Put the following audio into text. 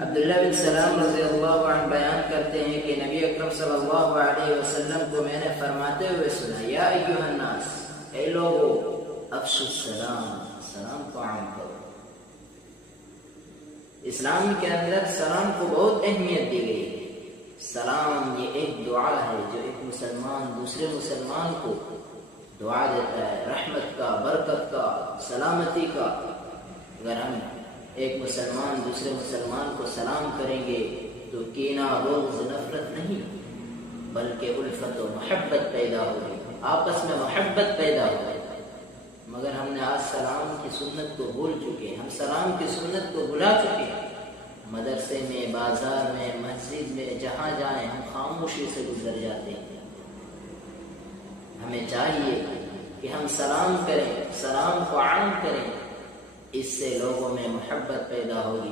عبداللہ بن سلام رضی اللہ عنہ بیان کرتے ہیں کہ نبی اکرم صلی اللہ علیہ وسلم کو میں نے فرماتے ہوئے سنا، یا ایھا الناس، اے لوگو، افشوا السلام، سلام کو عام کرو۔ اسلام کے اندر سلام کو بہت اہمیت دی گئی ہے۔ سلام یہ ایک دعا ہے جو ایک مسلمان دوسرے مسلمان کو دعا دیتا ہے، رحمت کا، برکت کا، سلامتی کا۔ اگر ہم ایک مسلمان دوسرے مسلمان کو سلام کریں گے تو کینہ، بغض، نفرت نہیں، بلکہ الفت و محبت پیدا ہوگی، آپس میں محبت پیدا ہوگی۔ مگر ہم نے آج سلام کی سنت کو بھول چکے ہیں، ہم سلام کی سنت کو بھلا چکے ہیں۔ مدرسے میں، بازار میں، مسجد میں، جہاں جائیں ہم خاموشی سے گزر جاتے ہیں۔ ہمیں چاہیے کہ ہم سلام کریں، سلام کو عام کریں، اس سے لوگوں میں محبت پیدا ہوگی۔